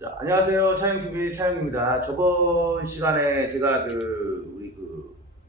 자, 안녕하세요. 차영TV 차영입니다. 저번 시간에 제가 우리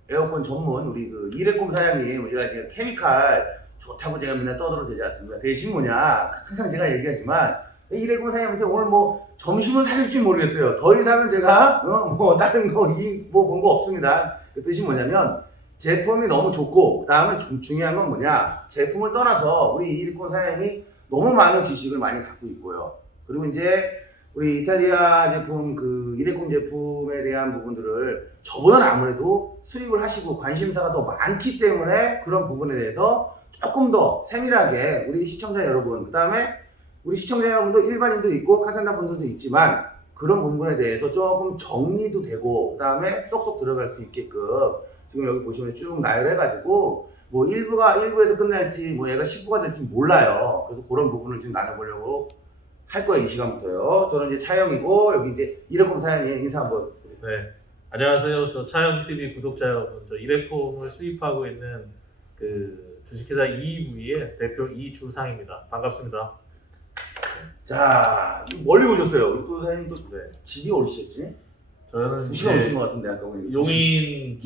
에어컨 전문 우리 이레콤 사장님 제가 이제 케미칼 좋다고 제가 맨날 떠들어대지 않습니까? 대신 뭐냐 항상 제가 얘기하지만 이레콤 사장님한테 오늘 뭐 점심을 사줄지 모르겠어요. 더 이상은 제가 뭐 다른 거 뭐 본 거 없습니다. 그 뜻이 뭐냐면 제품이 너무 좋고 그다음에 중요한 건 뭐냐 제품을 떠나서 우리 이레콤 사장님이 너무 많은 지식을 많이 갖고 있고요. 그리고 이제 우리 이탈리아 제품 이레콤 제품에 대한 부분들을 저보다는 아무래도 수입을 하시고 관심사가 더 많기 때문에 그런 부분에 대해서 조금 더 세밀하게 우리 시청자 여러분, 그 다음에 우리 시청자 여러분도 일반인도 있고 카센터 분들도 있지만 그런 부분에 대해서 조금 정리도 되고 그 다음에 쏙쏙 들어갈 수 있게끔 지금 여기 보시면 쭉 나열해가지고 뭐 1부에서 끝날지 뭐 얘가 10부가 될지 몰라요. 그래서 그런 부분을 지금 나눠보려고 할 거예요. 이 시간부터요. 저는 이제 차영이고 여기 이제 이레콤 사장님 인사 한번. 네, 안녕하세요. 저 차영TV 구독자 여러분, 저 이레콤을 수입하고 있는 그 주식회사 EV의 대표 이주상입니다. 반갑습니다. 자, 멀리 오셨어요. 우리 또 사장님도 네, 집이 어디셨지? 저는 2시간 오신 것 같은데 아까 보니까. 용인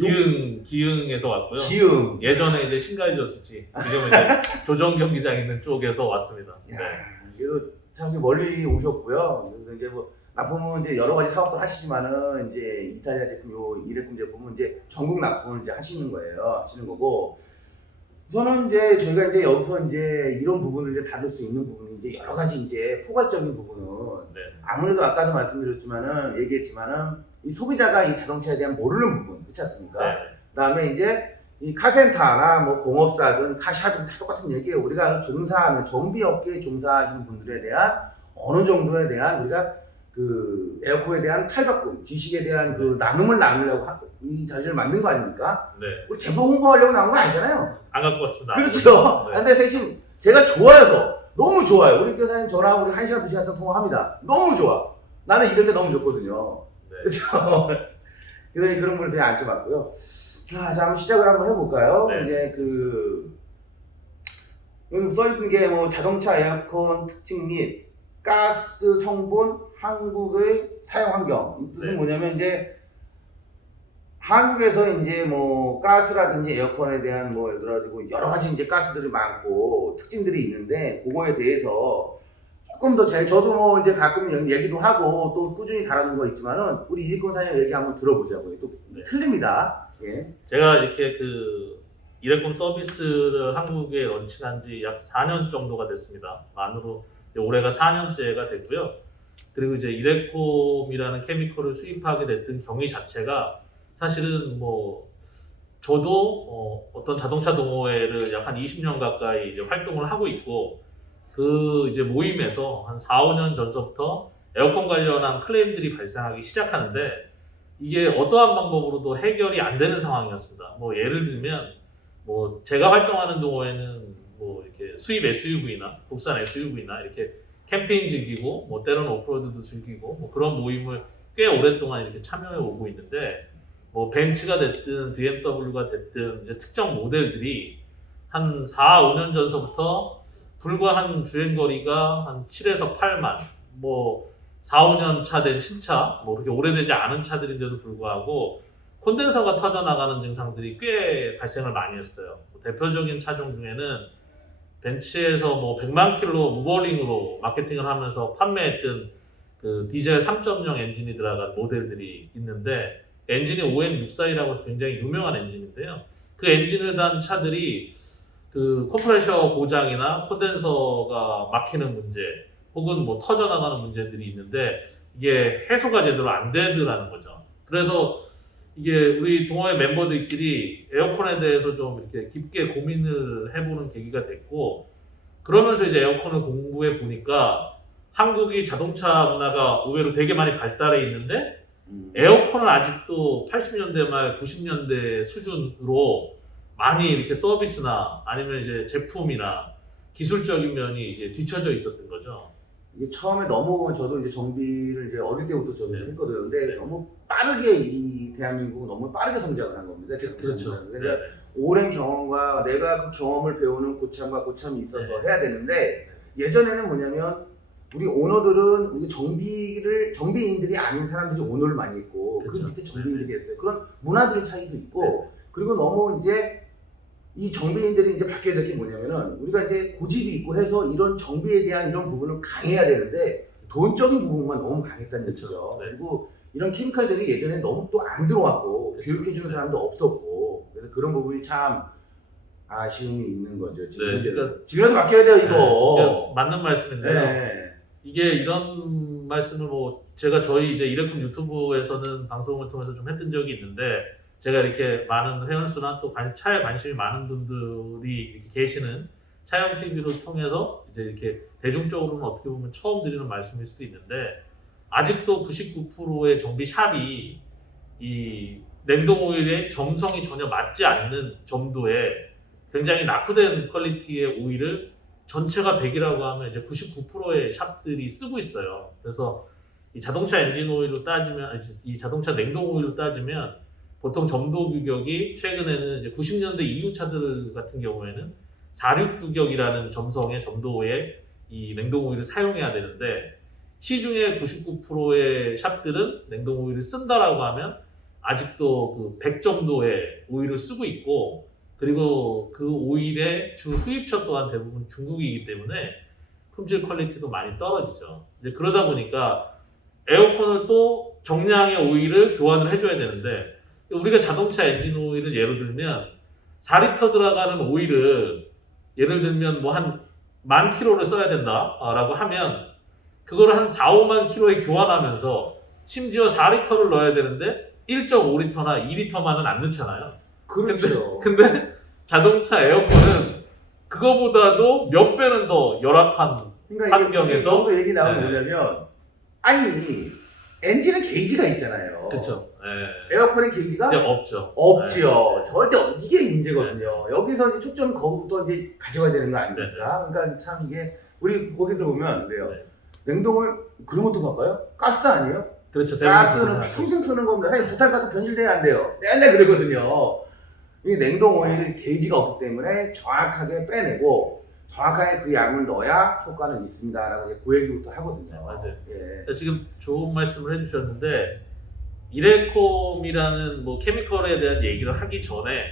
기흥에서 왔고요. 기흥. 예전에 이제 신갈저수지, 지금은 이제 조정 경기장 있는 쪽에서 왔습니다. 야, 네. 그래도 참 멀리 오셨고요. 그래서 이제 뭐 납품은 이제 여러 가지 사업들 하시지만은 이제 이탈리아 제품 요 이레콤 제품은 이제 전국 납품을 이제 하시는 거예요. 하시는 거고. 우선은 이제 저희가 이제 여기서 이제 이런 부분을 이제 다룰 수 있는 부분이 이제 여러 가지 이제 포괄적인 부분은 네. 아무래도 아까도 말씀드렸지만은 얘기했지만은 이 소비자가 이 자동차에 대한 모르는 부분 그렇지 않습니까? 네. 그다음에 이제 이 카센터나 뭐 공업사든 카샵이든 다 똑같은 얘기예요. 우리가 종사하는 정비 업계에 종사하시는 분들에 대한 어느 정도에 대한 우리가 그 에어컨에 대한 탈바꿈, 지식에 대한 그 나눔을 나누려고 이 자리를 만든 거 아닙니까? 네. 우리 제품 홍보하려고 나온 거 아니잖아요. 안 갖고 왔습니다. 그렇죠. 네. 근데 대신 제가 좋아해서 너무 좋아요. 우리 교사님 저랑 우리 1시간, 2시간 동안 통화합니다. 너무 좋아. 나는 이런 게 너무 좋거든요. 네. 그렇죠. 그래서 그런 분을 되게 안쳐봤고요. 자, 한번 시작을 한번 해볼까요? 네. 이제 여기 써있는 게 뭐 자동차 에어컨 특징 및 가스 성분 한국의 사용 환경. 이 뜻은 네. 뭐냐면 이제 한국에서 이제 뭐 가스라든지 에어컨에 대한 뭐 예를 들어가지고 여러 가지 이제 가스들이 많고 특징들이 있는데 그거에 대해서 조금 더 저도 뭐 이제 가끔 얘기도 하고 또 꾸준히 다루는 거 있지만은 우리 이리콘 사장님 얘기 한번 들어보자고요. 또 네. 틀립니다. 예. 제가 이렇게 이레콤 서비스를 한국에 런칭한 지 약 4년 정도가 됐습니다. 만으로 이제 올해가 4년째가 됐고요. 그리고 이제 이레콤이라는 케미컬을 수입하게 됐던 경위 자체가 사실은 뭐 저도 어떤 자동차 동호회를 약 한 20년 가까이 이제 활동을 하고 있고 그 이제 모임에서 한 4, 5년 전서부터 에어컨 관련한 클레임들이 발생하기 시작하는데 이게 어떠한 방법으로도 해결이 안 되는 상황이었습니다. 뭐 예를 들면 뭐 제가 활동하는 동호회는 뭐 이렇게 수입 SUV나 국산 SUV나 이렇게 캠핑 즐기고 뭐 때로는 오프로드도 즐기고 뭐 그런 모임을 꽤 오랫동안 이렇게 참여해 오고 있는데 뭐 벤츠가 됐든 BMW가 됐든 이제 특정 모델들이 한 4, 5년 전서부터 불과 한 주행거리가 한 7에서 8만 뭐 4, 5년 차 된 신차 뭐 그렇게 오래되지 않은 차들인데도 불구하고 콘덴서가 터져나가는 증상들이 꽤 발생을 많이 했어요. 대표적인 차종 중에는 벤츠에서 뭐 100만 킬로 무버링으로 마케팅을 하면서 판매했던 그 디젤 3.0 엔진이 들어간 모델들이 있는데 엔진이 OM642라고 굉장히 유명한 엔진인데요. 그 엔진을 단 차들이 그 컴프레셔 고장이나 콘덴서가 막히는 문제 혹은 뭐 터져나가는 문제들이 있는데 이게 해소가 제대로 안 되더라는 거죠. 그래서 이게 우리 동호회 멤버들끼리 에어컨에 대해서 좀 이렇게 깊게 고민을 해보는 계기가 됐고 그러면서 이제 에어컨을 공부해 보니까 한국이 자동차 문화가 의외로 되게 많이 발달해 있는데 에어컨은 아직도 80년대 말 90년대 수준으로 많이 이렇게 서비스나 아니면 이제 제품이나 기술적인 면이 이제 뒤처져 있었던 거죠. 이게 처음에 너무 저도 이제 정비를 이제 어릴 때부터 저도 네. 했거든요. 근데 네. 너무 빠르게 이 대한민국은 너무 빠르게 성장을 한 겁니다. 제가 그렇죠. 그래서 오랜 경험과 내가 그 경험을 배우는 고참과 고참이 있어서 네. 해야 되는데 예전에는 뭐냐면 우리 오너들은 우리 정비인들이 아닌 사람들이 오너를 많이 있고 그쵸. 그 밑에 정비인들이 있어요. 그런 문화들 차이도 있고 그리고 너무 이제 이 정비인들이 이제 바뀌어야 될 게 뭐냐면은 우리가 이제 고집이 있고 해서 이런 정비에 대한 이런 부분을 강해야 되는데 돈적인 부분만 너무 강했다는 그쵸. 얘기죠. 네. 그리고 이런 케미칼들이 예전에 너무 또 안 들어왔고 그쵸. 교육해주는 사람도 없었고 그래서 그런 부분이 참 아쉬움이 있는 거죠. 지금 네, 그러니까 지금이라도 바뀌어야 돼요 이거. 그러니까 맞는 말씀인데요. 네. 이게 이런 말씀을 뭐 제가 저희 이제 이레콤 유튜브에서는 방송을 통해서 좀 했던 적이 있는데 제가 이렇게 많은 회원수나 또 차에 관심이 많은 분들이 이렇게 계시는 차영 TV를 통해서 이제 이렇게 대중적으로는 어떻게 보면 처음 드리는 말씀일 수도 있는데 아직도 99%의 정비 샵이 이 냉동 오일의 점성이 전혀 맞지 않는 점도에 굉장히 낙후된 퀄리티의 오일을 전체가 100이라고 하면 이제 99%의 샵들이 쓰고 있어요. 그래서 이 자동차 엔진 오일로 따지면 이 자동차 냉동 오일로 따지면 보통 점도 규격이 최근에는 이제 90년대 이후 차들 같은 경우에는 46 규격이라는 점성의 점도에 이 냉동 오일을 사용해야 되는데 시중에 99%의 샵들은 냉동 오일을 쓴다라고 하면 아직도 그 100 정도의 오일을 쓰고 있고 그리고 그 오일의 주 수입처 또한 대부분 중국이기 때문에 품질 퀄리티도 많이 떨어지죠. 이제 그러다 보니까 에어컨을 또 정량의 오일을 교환을 해줘야 되는데 우리가 자동차 엔진 오일을 예를 들면 4리터 들어가는 오일을 예를 들면 뭐 한 10,000km를 써야 된다라고 하면 그거를 한 4, 5만 킬로에 교환하면서 심지어 4리터를 넣어야 되는데 1.5리터나 2리터만은 안 넣잖아요. 그렇죠. 근데 자동차 에어컨은 그거보다도 몇 배는 더 열악한 그러니까 환경에서 여기서 얘기 나오는 네. 뭐냐면 아니 엔진은 게이지가 있잖아요. 그렇죠. 에어컨의 게이지가 이제 없죠. 없죠. 절대 이게 문제거든요. 여기서 이제 초점이 거기부터 이제 가져가야 되는 거 아닙니까? 그러니까 참 이게 우리 고객들 보면 그래요. 네. 냉동을 그런 것도 바꿔요? 가스 아니에요? 그렇죠. 가스는 평생 쓰는 겁니다. 사실 부탄 가스 변질돼야 안 돼요. 맨날 그러거든요. 이 냉동 오일 게이지가 없기 때문에 정확하게 빼내고 정확하게 그 양을 넣어야 효과는 있습니다라고 이제 그 얘기부터 하거든요. 네, 맞아요. 예. 지금 좋은 말씀을 해주셨는데 이레콤이라는 뭐 케미컬에 대한 얘기를 하기 전에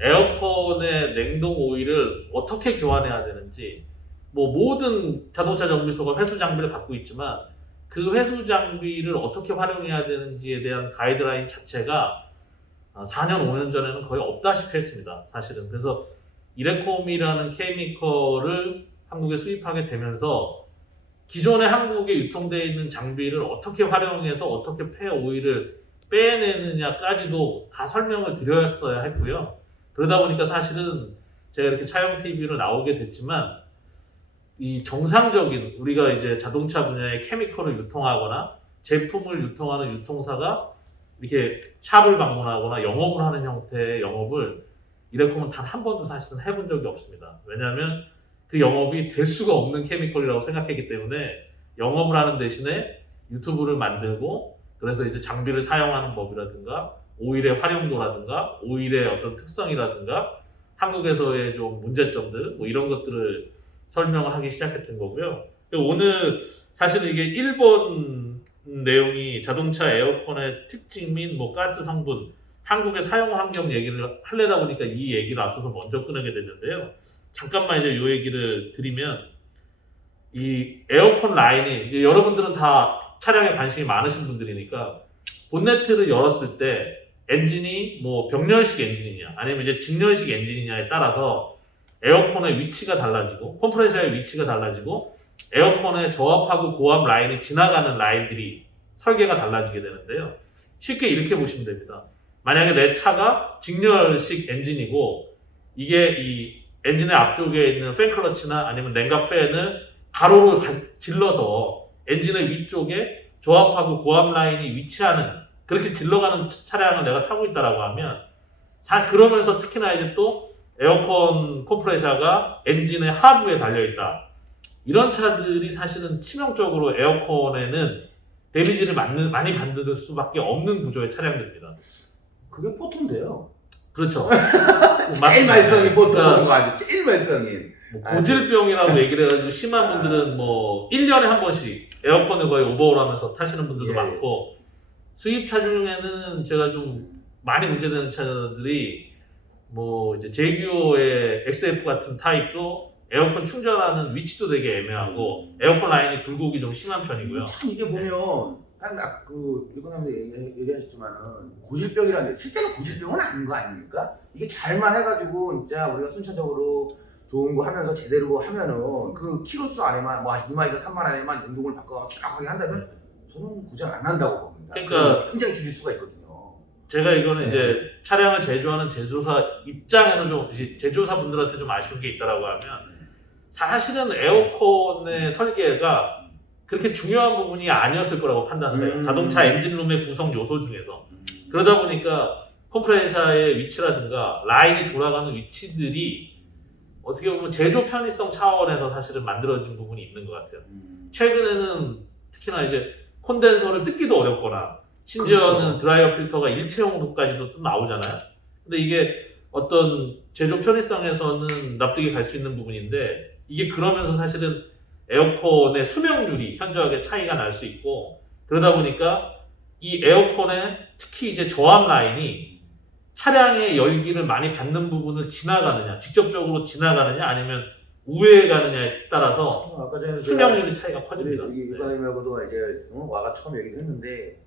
에어컨의 냉동 오일을 어떻게 교환해야 되는지 뭐 모든 자동차 정비소가 회수 장비를 갖고 있지만 그 회수 장비를 어떻게 활용해야 되는지에 대한 가이드라인 자체가 4년, 5년 전에는 거의 없다시피 했습니다. 사실은. 그래서 이레콤이라는 케미컬을 한국에 수입하게 되면서 기존에 한국에 유통되어 있는 장비를 어떻게 활용해서 어떻게 폐 오일을 빼내느냐까지도 다 설명을 드렸어야 했고요. 그러다 보니까 사실은 제가 이렇게 차영 TV를 나오게 됐지만 이 정상적인 우리가 이제 자동차 분야의 케미컬을 유통하거나 제품을 유통하는 유통사가 이렇게 샵을 방문하거나 영업을 하는 형태의 영업을 이레콤은 단 한 번도 사실은 해본 적이 없습니다. 왜냐하면 그 영업이 될 수가 없는 케미컬이라고 생각했기 때문에 영업을 하는 대신에 유튜브를 만들고 그래서 이제 장비를 사용하는 법이라든가 오일의 활용도라든가 오일의 어떤 특성이라든가 한국에서의 좀 문제점들 뭐 이런 것들을 설명을 하기 시작했던 거고요. 오늘 사실 이게 1번 내용이 자동차 에어컨의 특징 및 뭐 가스 성분 한국의 사용 환경 얘기를 하려다 보니까 이 얘기를 앞서서 먼저 꺼내게 됐는데요. 잠깐만 이제 이 얘기를 드리면 이 에어컨 라인이 이제 여러분들은 다 차량에 관심이 많으신 분들이니까 본네트를 열었을 때 엔진이 뭐 병렬식 엔진이냐 아니면 이제 직렬식 엔진이냐에 따라서 에어컨의 위치가 달라지고 컴프레셔의 위치가 달라지고 에어컨의 저압하고 고압 라인이 지나가는 라인들이 설계가 달라지게 되는데요. 쉽게 이렇게 보시면 됩니다. 만약에 내 차가 직렬식 엔진이고 이게 이 엔진의 앞쪽에 있는 팬클러치나 아니면 냉각 팬을 가로로 질러서 엔진의 위쪽에 저압하고 고압 라인이 위치하는 그렇게 질러가는 차량을 내가 타고 있다라고 하면 사실 그러면서 특히나 이제 또 에어컨 컴프레셔가 엔진의 하부에 달려있다. 이런 차들이 사실은 치명적으로 에어컨에는 데미지를 많이 받을 수밖에 없는 구조의 차량들입니다. 그게 보통인데요. 그렇죠. 제일 말썽이 보통인 그러니까 거 아니에요? 제일 말썽인. 뭐 고질병이라고 얘기를 해가지고 심한 분들은 뭐 1년에 한 번씩 에어컨을 거의 오버홀 하면서 타시는 분들도 예. 많고, 수입차 중에는 제가 좀 많이 문제되는 차들이 뭐 이제 제규어의 XF 같은 타입도 에어컨 충전하는 위치도 되게 애매하고 에어컨 라인이 굴곡이 좀 심한 편이고요. 참 이게 보면 한그 일본님도 얘기하셨지만은 고질병이라는 게 실제로 고질병은 아닌 거 아닙니까? 이게 잘만 해가지고 진짜 우리가 순차적으로 좋은 거 하면서 제대로 하면은 그 키로수 안에만 뭐 2만이든 3만 안에만 연동을 바꿔 정확하게 한다면 저는 고장 안 난다고 봅니다. 그러니까 굉장히 줄일 수가 있거든요. 제가 이거는 이제 차량을 제조하는 제조사 입장에서 좀 이제 제조사 분들한테 좀 아쉬운 게 있다라고 하면, 사실은 에어컨의 설계가 그렇게 중요한 부분이 아니었을 거라고 판단을 해요. 자동차 엔진룸의 구성 요소 중에서. 그러다 보니까 컴프레셔의 위치라든가 라인이 돌아가는 위치들이 어떻게 보면 제조 편의성 차원에서 사실은 만들어진 부분이 있는 것 같아요. 최근에는 특히나 이제 콘덴서를 뜯기도 어렵거나 심지어는 그렇죠. 드라이어 필터가 일체형으로까지도 또 나오잖아요. 근데 이게 어떤 제조 편의성에서는 납득이 갈 수 있는 부분인데, 이게 그러면서 사실은 에어컨의 수명률이 현저하게 차이가 날 수 있고, 그러다 보니까 이 에어컨의 특히 이제 저압 라인이 차량의 열기를 많이 받는 부분을 지나가느냐, 직접적으로 지나가느냐, 아니면 우회에 가느냐에 따라서 아까 전에 수명률이 차이가 커집니다. 우리 네. 유관님하고도 이제 와가 처음 얘기를 했는데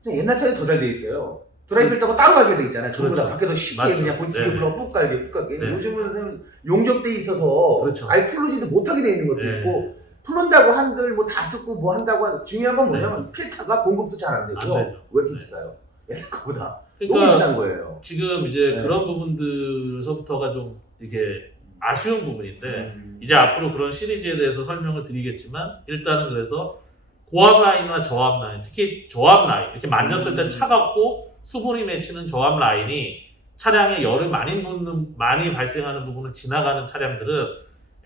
진짜 옛날 차에 더 잘 돼 있어요. 드라이 필터가 따로 갈게 돼 있잖아요. 전부 다 그렇죠. 밖에서 쉽게 맞죠. 그냥 본체에 네. 불러 푹 갈게 푹 갈게. 네. 요즘은 용접돼 있어서 그렇죠. 아예 풀르지도 못하게 돼 있는 것도 네. 있고, 풀른다고 한들 뭐 다 뜯고 뭐 한다고 중요한 건 뭐냐면 네. 필터가 공급도 잘 안 되고. 안 되죠. 왜 이렇게 네. 비싸요? 옛날 거보다 너무 그러니까 비싼 거예요. 지금 이제 네. 그런 부분들서부터가 좀 이게 아쉬운 부분인데, 이제 앞으로 그런 시리즈에 대해서 설명을 드리겠지만, 일단은 그래서 고압 라인과 저압 라인, 특히 저압 라인, 이렇게 만졌을 때 차갑고 수분이 맺히는 저압 라인이 차량에 열을 많이 발생하는 부분을 지나가는 차량들은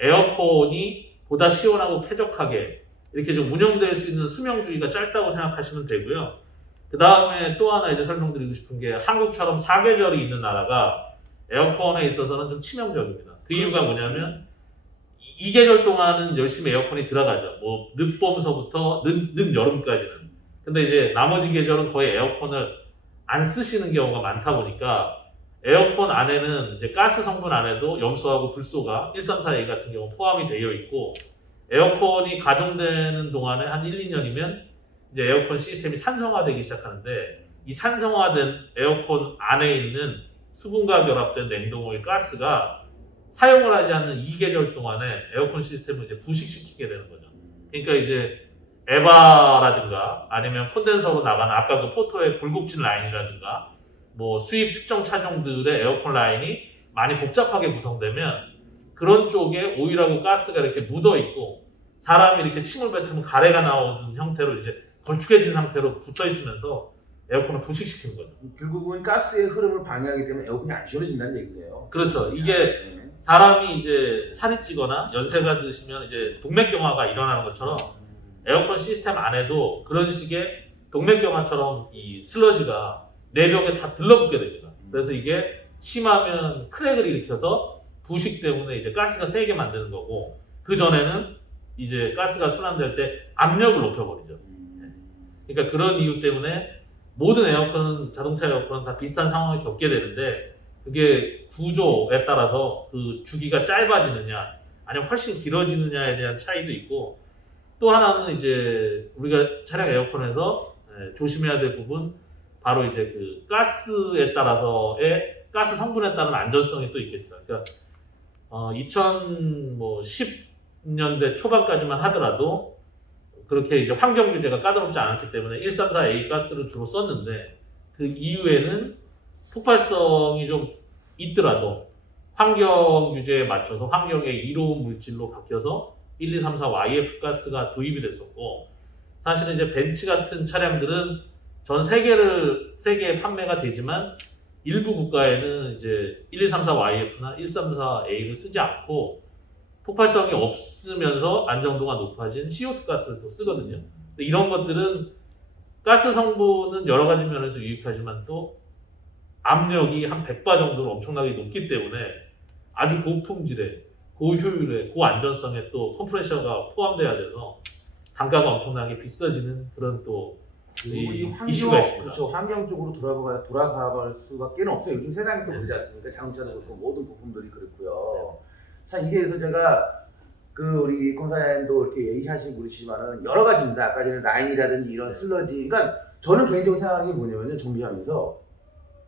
에어컨이 보다 시원하고 쾌적하게 이렇게 좀 운영될 수 있는 수명 주기가 짧다고 생각하시면 되고요. 그 다음에 또 하나 이제 설명드리고 싶은 게, 한국처럼 사계절이 있는 나라가 에어컨에 있어서는 좀 치명적입니다. 그 이유가 뭐냐면, 이 계절 동안은 열심히 에어컨이 들어가죠. 뭐 늦봄서부터 늦여름까지는. 근데 이제 나머지 계절은 거의 에어컨을 안 쓰시는 경우가 많다 보니까 에어컨 안에는 이제 가스 성분 안에도 염소하고 불소가 134A 같은 경우 포함이 되어 있고, 에어컨이 가동되는 동안에 한 1, 2년이면 이제 에어컨 시스템이 산성화되기 시작하는데, 이 산성화된 에어컨 안에 있는 수분과 결합된 냉동오일 가스가 사용을 하지 않는 이 계절 동안에 에어컨 시스템을 이제 부식시키게 되는 거죠. 그러니까 이제 에바라든가 아니면 콘덴서로 나가는 아까 그 포토의 굴곡진 라인이라든가 뭐 수입 특정 차종들의 에어컨 라인이 많이 복잡하게 구성되면 그런 쪽에 오일하고 가스가 이렇게 묻어 있고, 사람이 이렇게 침을 뱉으면 가래가 나오는 형태로 이제 걸쭉해진 상태로 붙어 있으면서 에어컨을 부식시키는 거죠. 결국은 가스의 흐름을 방해하기 때문에 에어컨이 안 시원해진다는 얘기네요. 그렇죠. 이게 네. 사람이 이제 살이 찌거나 연세가 드시면 이제 동맥경화가 일어나는 것처럼 에어컨 시스템 안에도 그런 식의 동맥경화처럼 이 슬러지가 내벽에 다 들러붙게 됩니다. 그래서 이게 심하면 크랙을 일으켜서 부식 때문에 이제 가스가 세게 만드는 거고, 그 전에는 이제 가스가 순환될 때 압력을 높여버리죠. 그러니까 그런 이유 때문에 모든 에어컨은, 자동차 에어컨은 다 비슷한 상황을 겪게 되는데, 그게 구조에 따라서 그 주기가 짧아지느냐 아니면 훨씬 길어지느냐에 대한 차이도 있고, 또 하나는 이제 우리가 차량 에어컨에서 조심해야 될 부분, 바로 이제 그 가스에 따라서의 가스 성분에 따른 안전성이 또 있겠죠. 그러니까 2010년대 초반까지만 하더라도 그렇게 이제 환경 규제가 까다롭지 않았기 때문에 134A 가스를 주로 썼는데, 그 이후에는 폭발성이 좀 있더라도 환경 규제에 맞춰서 환경에 이로운 물질로 바뀌어서 1234YF 가스가 도입이 됐었고, 사실은 이제 벤츠 같은 차량들은 전 세계에 판매가 되지만 일부 국가에는 이제 1234YF나 134A를 쓰지 않고 폭발성이 없으면서 안정도가 높아진 CO2 가스를 또 쓰거든요. 근데 이런 것들은 가스 성분은 여러 가지 면에서 유익하지만 또 압력이 한 100바 정도로 엄청나게 높기 때문에 아주 고품질의 고효율에 고안전성에 또 컴프레셔가 포함돼야 돼서 단가가 엄청나게 비싸지는 그런 또 이 이슈가 있습니다. 그렇죠. 환경 쪽으로 돌아갈 수밖에 없어요. 요즘 세상이 또 그러지 않습니까? 자동차도 그렇고 모든 부품들이 그렇고요. 참 이게 그래서 제가 그 우리 검사님도 이렇게 얘기하시고 그러시지만은 여러 가지입니다. 아까 전에 라인이라든지 이런 슬러지. 그러니까 저는 개인적으로 생각하는 게 뭐냐면요. 정비하면서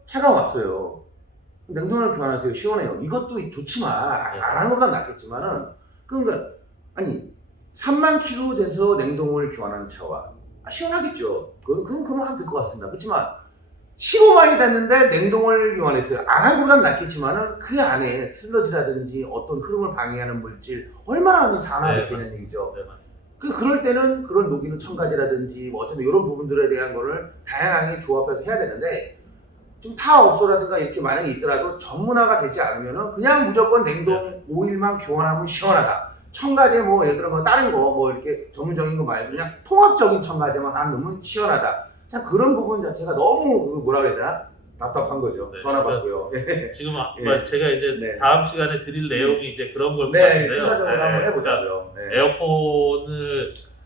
차가 왔어요. 냉동을 교환하세요. 시원해요. 이것도 좋지만 안 하는 것보다 낫겠지만은 그러니까 아니 3만 킬로 돼서 냉동을 교환하는 차와 시원하겠죠. 그럼 하면 될 것 같습니다. 그렇지만 15만이 됐는데 냉동을 교환했어요. 안 한 것보다 낫겠지만은 그 안에 슬러지라든지 어떤 흐름을 방해하는 물질 얼마나 많이 산화됐겠냐는 얘기죠. 네, 맞습니다. 그럴 때는 그런 녹이는 첨가제라든지 뭐 어쩌면 이런 부분들에 대한 거를 다양하게 조합해서 해야 되는데 좀 타업소라든가 이렇게 만약에 있더라도 전문화가 되지 않으면은 그냥 무조건 냉동 오일만 교환하면 시원하다. 첨가제 뭐 예를 들어 뭐 다른 거 뭐 이렇게 전문적인 거 말고 그냥 통합적인 첨가제만 안 넣으면 시원하다. 자 그런 부분 자체가 너무 뭐라 그래야 되나 답답한 거죠. 네. 전화 받고요. 지금 예. 제가 이제 네. 다음 시간에 드릴 내용이 이제 그런 걸 네, 같은데요. 순차적으로 한번 해보자고요. 네.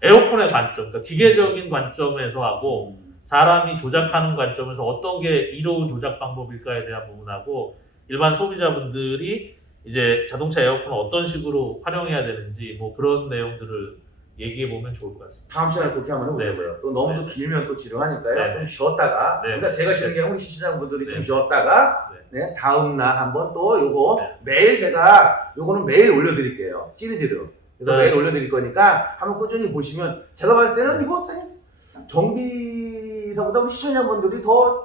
에어컨의 관점, 그러니까 기계적인 관점에서 하고 사람이 조작하는 관점에서 어떤 게 이로운 조작 방법일까에 대한 부분하고 일반 소비자분들이 이제 자동차 에어컨을 어떤 식으로 활용해야 되는지 뭐 그런 내용들을 얘기해 보면 좋을 것 같습니다. 다음 시간에 그렇게 한번 해보자고요. 네. 또 너무 네. 또 길면 또 지루하니까요. 네. 좀 쉬었다가 네. 그러니까 제가 싫은 게 우리 시청자분들이 좀 쉬었다가 네. 다음 날 한번 또 요거 네. 매일 제가 요거는 매일 올려드릴게요. 시리즈로. 그래서 네. 매일 올려드릴 거니까 한번 꾸준히 보시면 제가 봤을 때는 이거 사실 정비사보다 우리 시청자분들이 더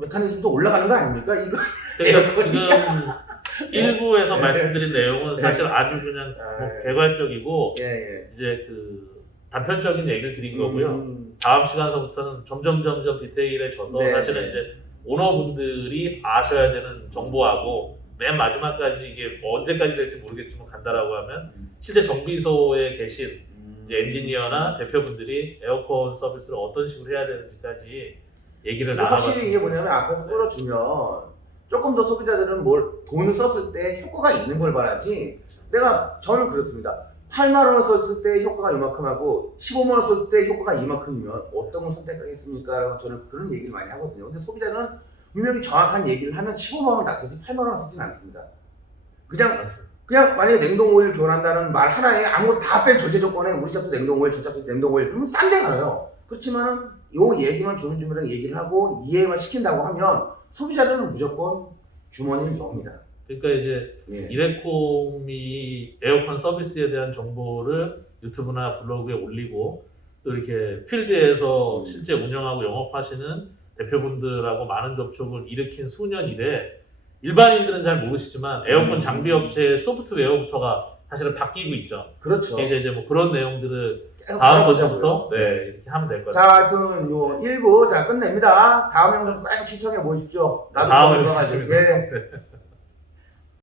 메커니즘이 더 올라가는 거 아닙니까? 이거 그러니까 지금 일부에서 네. 말씀드린 내용은 사실 아주 그냥 뭐 개괄적이고 예. 이제 그 단편적인 얘기를 드린 거고요. 음. 다음 시간서부터는 점점 디테일해져서 네. 사실은 이제 오너분들이 아셔야 되는 정보하고 맨 마지막까지 이게 뭐 언제까지 될지 모르겠지만 간다라고 하면 실제 정비소에 계신 이제 엔지니어나 대표분들이 에어컨 서비스를 어떤 식으로 해야 되는지까지 얘기를 나눠봤습니다. 확실히 이게 뭐냐면 앞에서 끌어주면 조금 더 소비자들은 돈을 썼을 때 효과가 있는 걸 바라지. 저는 그렇습니다. 8만 원을 썼을 때 효과가 이만큼 하고 15만 원 썼을 때 효과가 이만큼이면 어떤 걸 선택하겠습니까? 라고 저는 그런 얘기를 많이 하거든요. 근데 소비자는 분명히 정확한 얘기를 하면 15만 원을 다 쓰지 8만 원을 쓰진 않습니다. 그냥 만약에 냉동 오일 교환한다는 말 하나에 아무것도 다 뺀 전제 조건에 우리 잡도 냉동 오일, 저 잡도 냉동 오일 그러면 싼 데 가요. 그렇지만은 요 얘기만 조민주민이랑 얘기를 하고 이해만 시킨다고 하면 소비자들은 무조건 주머니를 엽니다. 그러니까 이제 예. 이레콤이 에어컨 서비스에 대한 정보를 유튜브나 블로그에 올리고 또 이렇게 필드에서 실제 운영하고 영업하시는 대표분들하고 많은 접촉을 일으킨 수년 이래 일반인들은 잘 모르시지만 에어컨 장비 업체의 소프트웨어부터가 사실은 바뀌고 있죠. 그렇죠. 이제 뭐 그런 내용들을 계속 다음 알아보자고요. 번째부터 이렇게 하면 될 것 같아요. 자, 하여튼 요 1부 자 끝냅니다. 다음 영상도 꼭 시청해 보십시오. 나도 다음에 좀 올라가지고. 뵙겠습니다. 예.